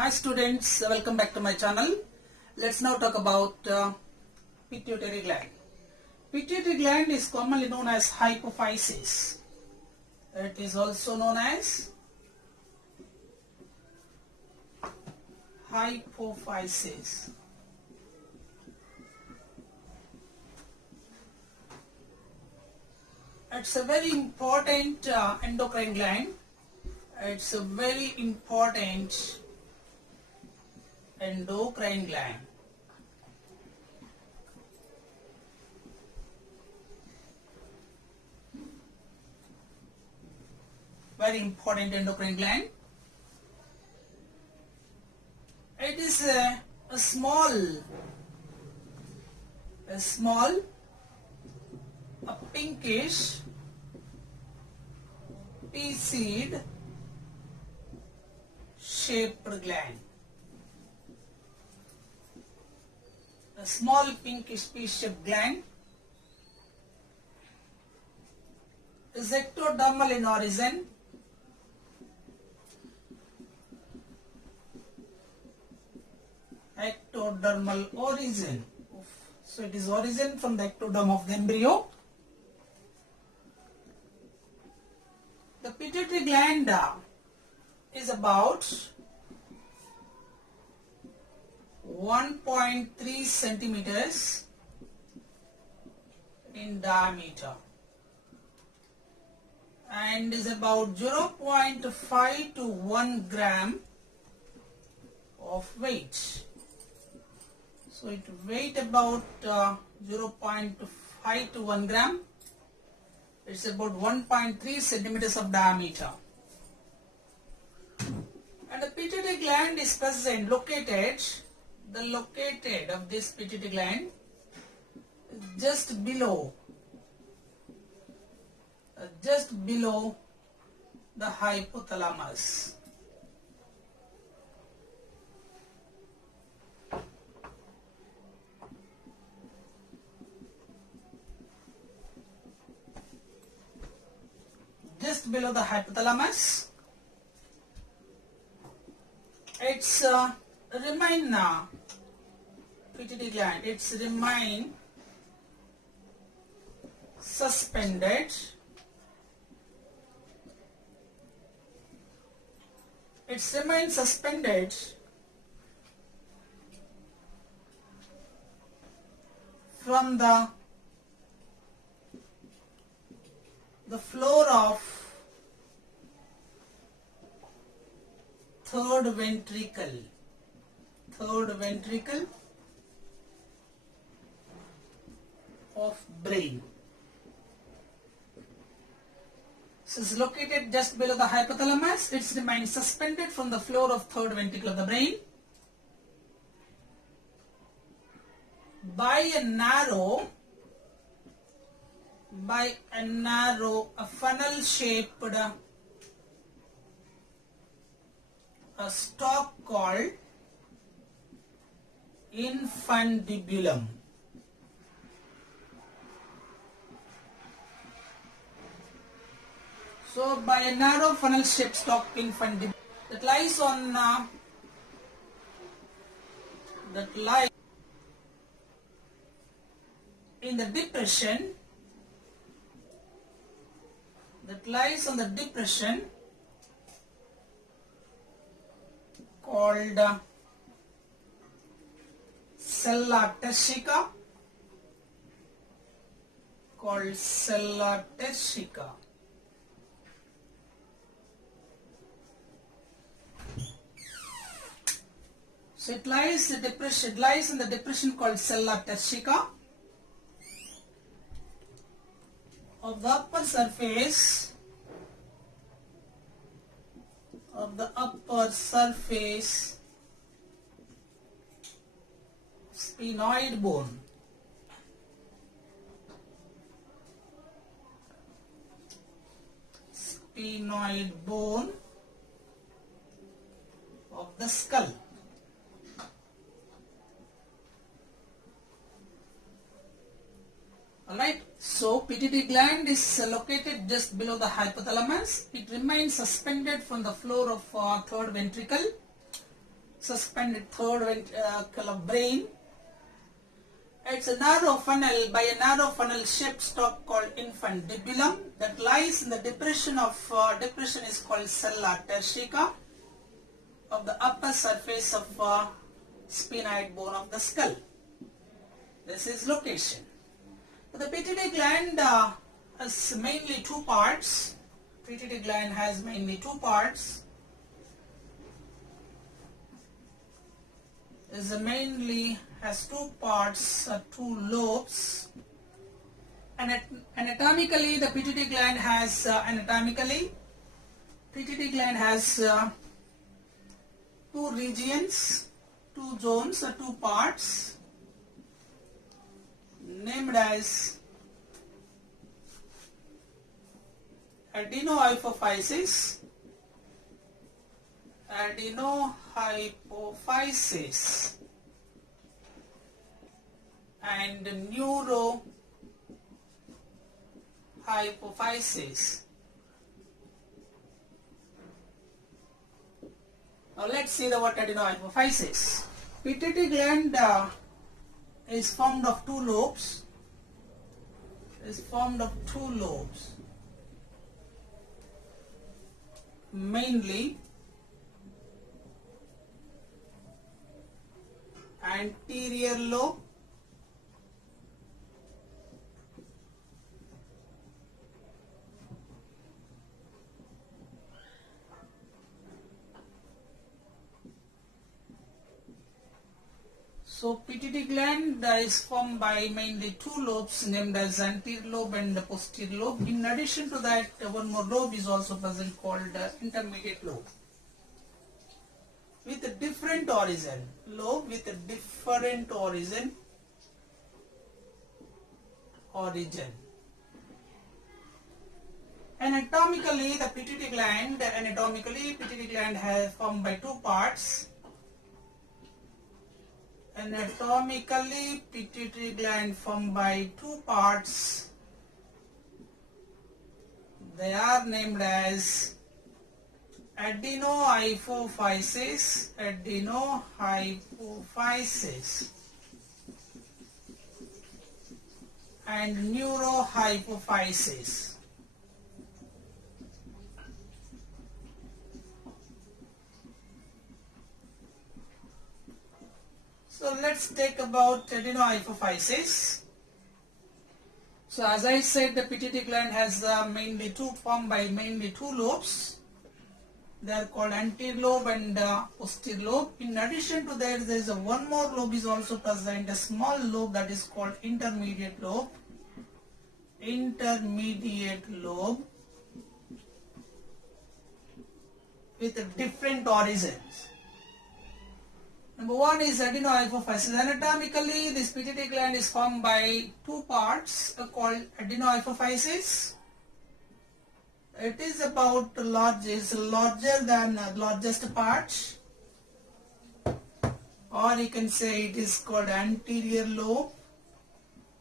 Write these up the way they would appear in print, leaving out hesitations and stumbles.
Hi students, welcome back to my channel. Let's now talk about pituitary gland. Pituitary gland is commonly known as hypophysis. It is also known as hypophysis. It's a very important endocrine gland. It's a very important endocrine gland. Very important endocrine gland. It is a small, pinkish pea-seed shaped gland. A small pinkish pea-shaped gland is ectodermal in origin. Ectodermal origin. So it is origin from the ectoderm of the embryo. The pituitary gland is about 1.3 centimeters in diameter and is about 0.5 to 1 gram of weight. So it weight about 0.5 to 1 gram. It's about 1.3 centimeters of diameter. And the pituitary gland is present, located of this pituitary gland just below the hypothalamus. Just below the hypothalamus. It's remain pituitary gland. It's remain suspended. It's remain suspended from the floor of third ventricle of brain. So it's located just below the hypothalamus. It remains suspended from the floor of third ventricle of the brain by a narrow funnel shaped a stalk called infundibulum. So by a narrow funnel shaped stalk infundibulum that lies in the depression on the depression called sella turcica. So it lies in the depression called sella turcica of the upper surface sphenoid bone. Sphenoid bone of the skull. Alright, so pituitary gland is located just below the hypothalamus. It remains suspended from the floor of third ventricle suspended third ventricle of brain. It's a narrow funnel by a narrow funnel shaped stalk called infundibulum that lies in the depression is called sella turcica of the upper surface of sphenoid bone of the skull. This is location. The pituitary gland has mainly two parts. Pituitary gland has mainly two parts. Mainly has two parts, two lobes. And anatomically, the pituitary gland has two regions, two zones, two parts named as Adinohypophysis and Neurohypophysis. Now let's see the word adinohypophysis. Pituitary gland is formed of two lobes. Mainly anterior lobe So pituitary gland is formed by mainly two lobes named as anterior lobe and posterior lobe. In addition to that, one more lobe is also present called intermediate lobe with a different origin. Anatomically, pituitary gland has formed by two parts. Pituitary gland formed by two parts. They are named as Adinohypophysis and Neurohypophysis. So let's take about adenohypophysis. So as I said, the pituitary gland has formed by mainly two lobes. They are called anterior lobe and posterior lobe. In addition to that, there is one more lobe is also present, a small lobe that is called intermediate lobe. With different origins. Number one is adenohypophysis. Anatomically, this pituitary gland is formed by two parts called adenohypophysis. It is about larger than largest part, or you can say it is called anterior lobe.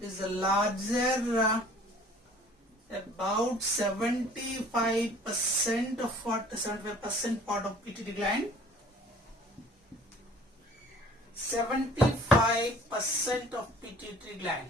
It is a larger, about 75% of 75% part of pituitary gland. 75% of pituitary gland,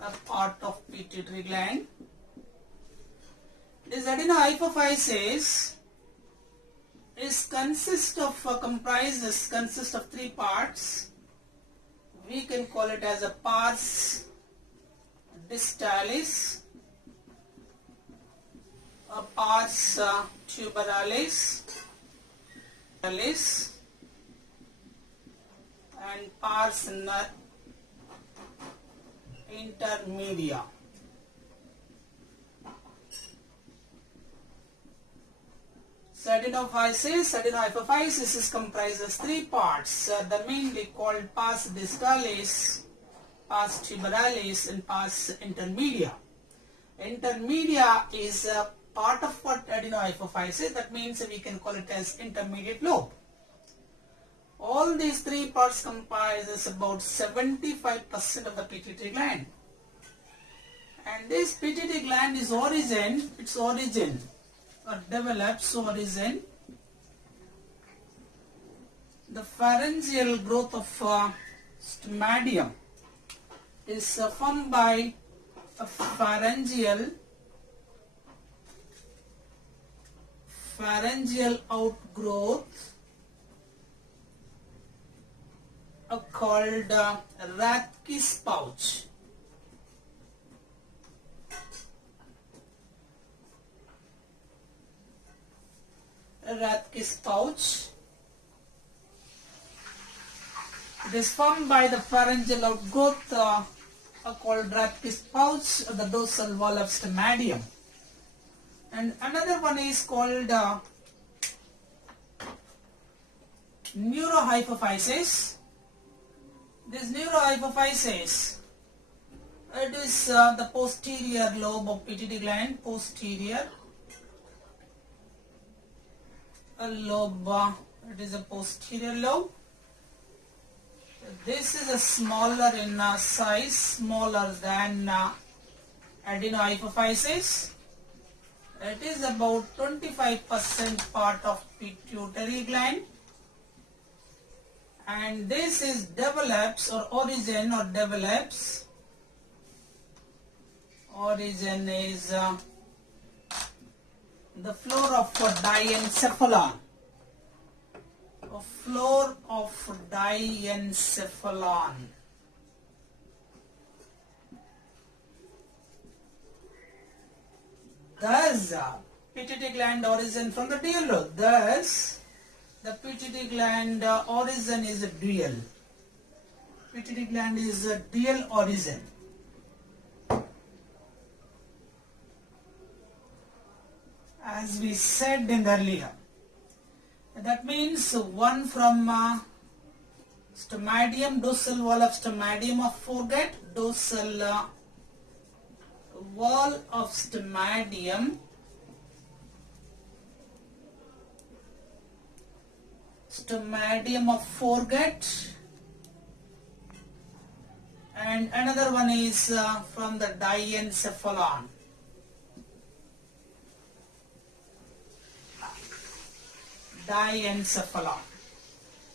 a part of pituitary gland. This adenohypophysis consists of three parts. We can call it as a pars distalis, a pars tuberalis, and pars intermedia. So adenohypophysis comprises three parts. The mainly called pars distalis, pars tuberalis, and pars intermedia. Intermedia is a part of what adenohypophysis. That means we can call it as intermediate lobe. All these three parts comprises about 75% of the pituitary gland. And this pituitary gland develops origin the pharyngeal growth of stomatium is formed by a pharyngeal outgrowth called Rathke's pouch. Rathke's pouch. It is formed by the pharyngeal outgrowth called Rathke's pouch, the dorsal wall of stomatium. And another one is called Neurohypophysis. This Neurohypophysis, it is the posterior lobe of pituitary gland, posterior lobe, it is a posterior lobe. This is a smaller in size, smaller than Adinohypophysis. It is about 25% part of pituitary gland, and this is develops or origin or develops. Origin is the floor of diencephalon. Floor of diencephalon. Thus, pituitary gland origin from the dual lobe. Thus, the pituitary gland origin is a dual. Pituitary gland is a dual origin. As we said in earlier. That means one from stomatium, dorsal wall of stomatium of foregut, dorsal wall of stomatium, of foregut, and another one is from the diencephalon. Diencephalon.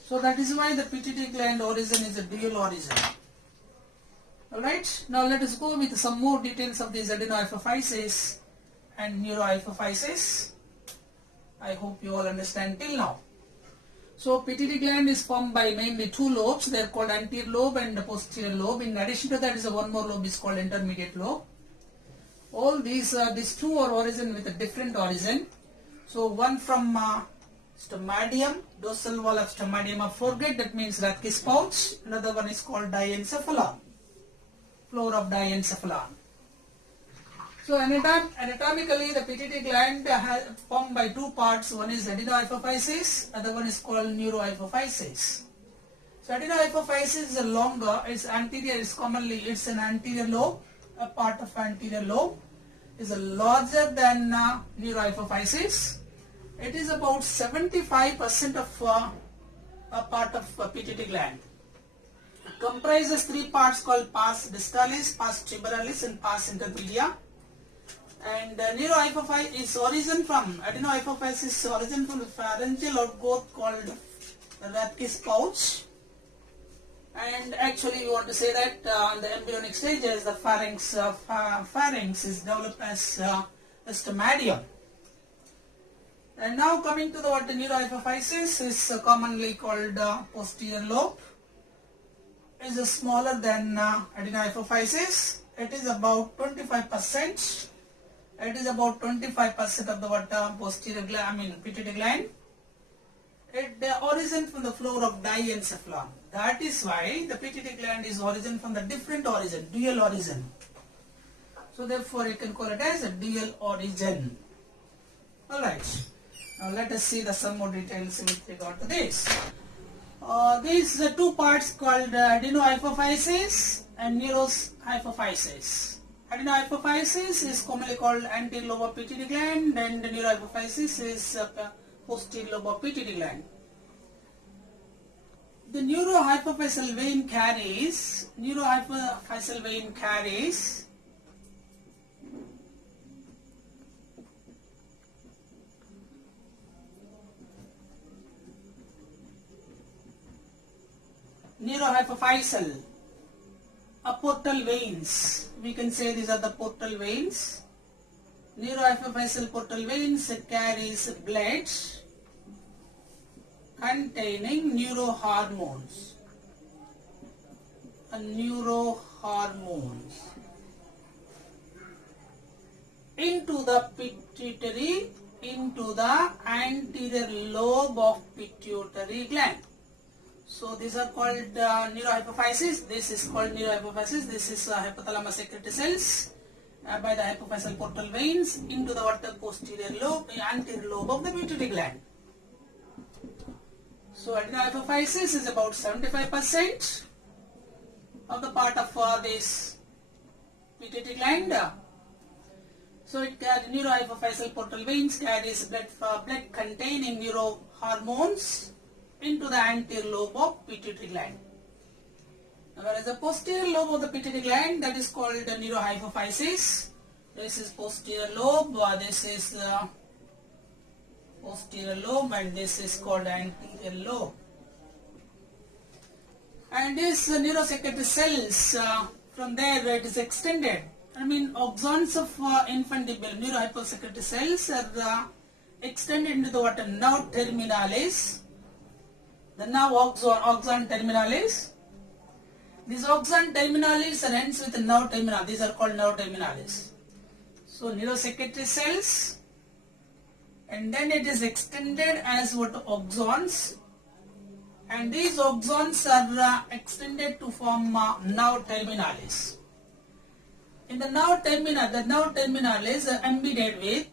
So that is why the pituitary gland origin is a dual origin. Alright, now let us go with some more details of this adenohypophysis and neurohypophysis. I hope you all understand till now. So pituitary gland is formed by mainly two lobes. They are called anterior lobe and the posterior lobe. In addition to that is one more lobe is called intermediate lobe. All these two are origin with a different origin. So one from stomatium, dorsal wall of stomatium of foregut, that means Rathke's pouch. Another one is called diencephalon, floor of diencephalon. So anatomically the pituitary gland is formed by two parts. One is adenohypophysis, other one is called neurohypophysis. So adenohypophysis is a longer, it's anterior, it's an anterior lobe, a part of anterior lobe is larger than neurohypophysis. It is about 75% of a part of pituitary gland. It comprises three parts called pars distalis, pars tuberalis and pars intermedia. And neurohypophysis is origin from, adenohypophysis is origin from the pharyngeal outgrowth called Rathke's pouch. And actually you want to say that in the embryonic stages the pharynx is developed as a stomatium. And now coming to what the neurohypophysis is commonly called posterior lobe. Is smaller than adenohypophysis. It is about 25%. It is about 25% of the posterior gland, pituitary gland. It origin from the floor of diencephalon. That is why the pituitary gland is origin from the different origin, dual origin. So therefore you can call it as a dual origin. Alright. Now let us see some more details with regard to this. These are two parts called adenohypophysis and neurohypophysis. Adenohypophysis is commonly called anterior lobe of pituitary gland, and neurohypophysis is posterior lobe of pituitary gland. The neurohypophyseal vein carries neurohypophyseal, portal veins. We can say these are the portal veins. Neurohypophyseal portal veins carries blood containing neurohormones. Neurohormones into the pituitary, into the anterior lobe of pituitary gland. So these are called neurohypophysis. This is called neurohypophysis. This is hypothalamus secretory cells by the hypophyseal portal veins into the posterior lobe, anterior lobe of the pituitary gland. So adenohypophysis is about 75% of the part of this pituitary gland. So it carries neurohypophyseal portal veins carries blood containing neurohormones into the anterior lobe of pituitary gland. Whereas the posterior lobe of the pituitary gland, that is called neurohypophysis. This is posterior lobe, this is posterior lobe, and this is called anterior lobe. And these neurosecretory cells, from there it is extended. Axons of infundibulum, neurohyposecretory cells are extended into the nerve terminalis. The nerve axon terminalis. These axon terminalis are ends with the nerve terminal. These are called nerve terminalis. So neurosecretory cells, and then it is extended as axons, and these axons are extended to form nerve terminalis. In the nerve terminalis are embedded with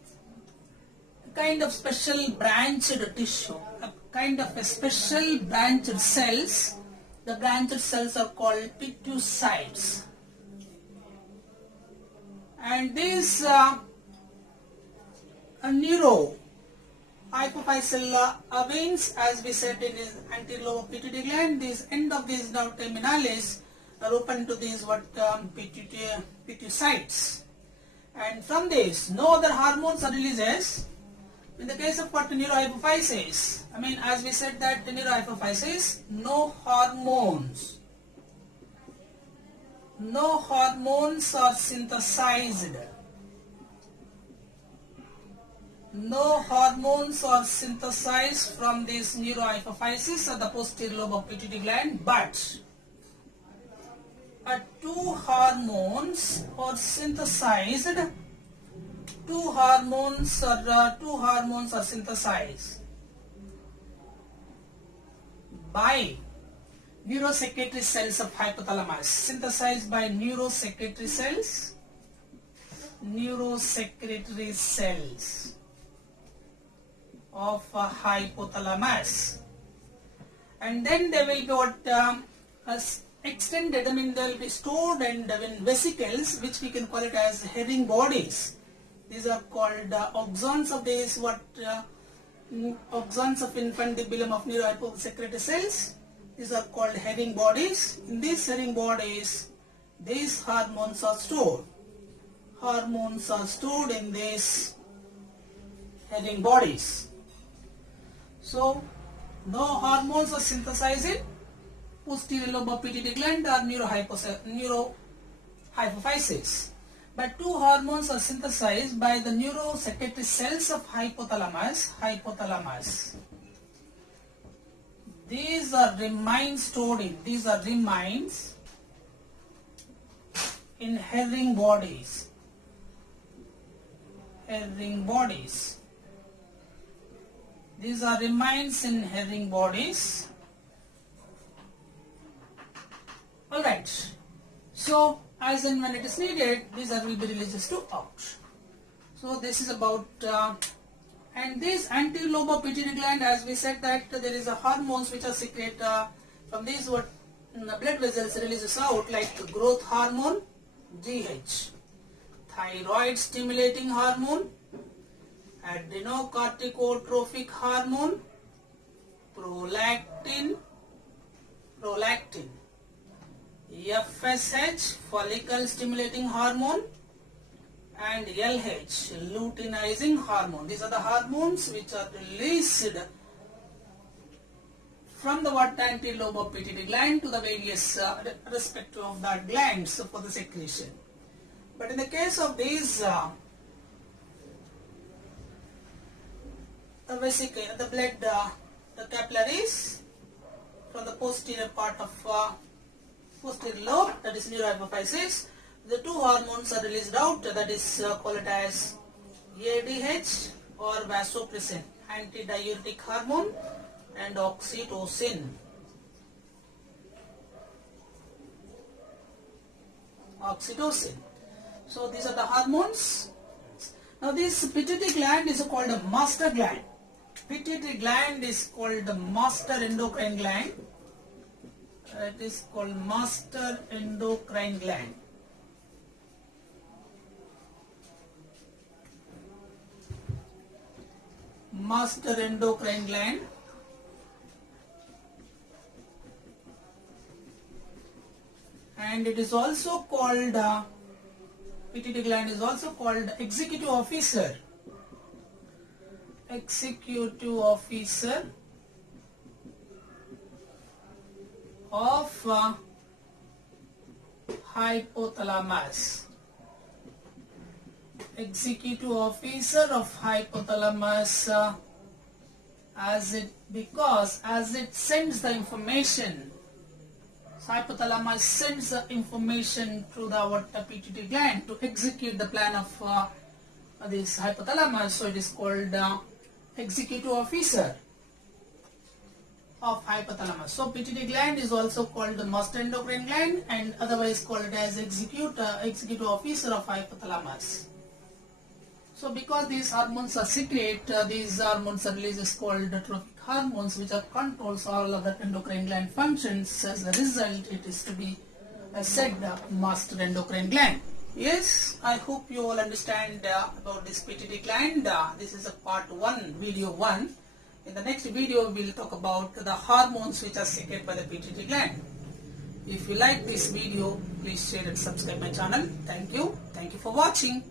a kind of special branched tissue, a kind of a special branched cells. The branched cells are called pituicytes. And these neuro hypophyseal veins, as we said, in the anterior lobe of pituitary gland, these end of these nerve terminalis are open to these pituicytes, and from this no other hormones are releases. In the case of neurohypophysis, as we said that neurohypophysis, no hormones are synthesized. No hormones are synthesized from this neurohypophysis at the posterior lobe of pituitary gland, but two hormones are synthesized. Two hormones are synthesized by neurosecretory cells of hypothalamus. Synthesized by neurosecretory cells. Neurosecretory cells of hypothalamus, and then they will be extended. They will be stored in vesicles, which we can call it as herring bodies. These are called axons of this axons of infundibulum of neurohyposecretory cells. These are called herring bodies. In these herring bodies, these hormones are stored. Hormones are stored in these herring bodies. So no hormones are synthesized in posterior lobe of pituitary gland or neurohypophysis, but two hormones are synthesized by the neurosecretory cells of hypothalamus. These are remains stored in. These are remains in herring bodies. These are remains in herring bodies. Alright, so as and when it is needed, these will be released to out. So this is about, and this anterior lobe of pituitary gland, as we said that there is a hormones which are secreted from these blood vessels releases out, like the growth hormone, GH, thyroid stimulating hormone, adenocorticotropic hormone, prolactin, FSH, follicle stimulating hormone, and LH, luteinizing hormone. These are the hormones which are released from the what anterior lobe of pituitary gland to the various respective of that glands for the secretion. But in the case of these the blood, the capillaries from the posterior part of posterior lobe, that is neurohypophysis, the two hormones are released out, that is called as ADH or vasopressin, antidiuretic hormone, and oxytocin. So these are the hormones. Now this pituitary gland is called a master gland. Pituitary gland is called the master endocrine gland. It is called master endocrine gland. Master endocrine gland. And it is also called pituitary gland is also called executive officer. Executive officer of hypothalamus. Executive officer of hypothalamus because it sends the information. So hypothalamus sends the information to the pituitary gland to execute the plan of this hypothalamus. So it is called executive officer of hypothalamus. So pituitary gland is also called the master endocrine gland and otherwise called as executive officer of hypothalamus. So because these hormones are secrete, these hormones are released called trophic hormones, which are controls all other endocrine gland functions. As a result, it is to be said master endocrine gland. Yes, I hope you all understand about this pituitary gland. This is a part 1, video 1. In the next video, we will talk about the hormones which are secreted by the pituitary gland. If you like this video, please share and subscribe my channel. Thank you. Thank you for watching.